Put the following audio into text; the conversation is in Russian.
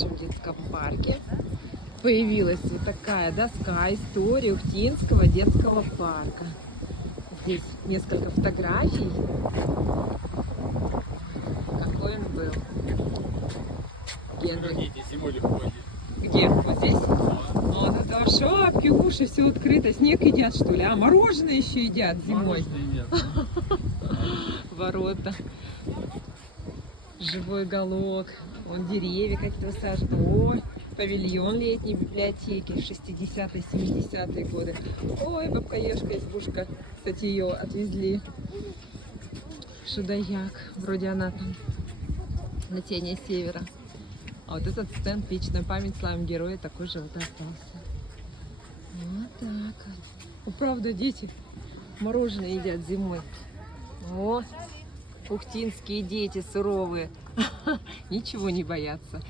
нашем детском парке появилась вот такая доска истории Ухтинского детского парка. Здесь несколько фотографий, какой он был. Генри. Зимой легко ходить. Где? Вот здесь? Вот это шапки, уши, все открыто. Снег едят, что ли? А мороженое еще едят зимой. Ворота. Живой уголок. Вон деревья какие-то высажены. Ой, павильон летней библиотеки. 60-е, 70-е годы. Ой, бабка Ешка, избушка. Кстати, ее отвезли. Шудаяк. Вроде она там на тени севера. А вот этот стенд «Вечная память славным героя» такой же вот остался. Вот так вот. Ну, правда, дети мороженое едят зимой. О, ухтинские дети суровые. Ничего не боятся.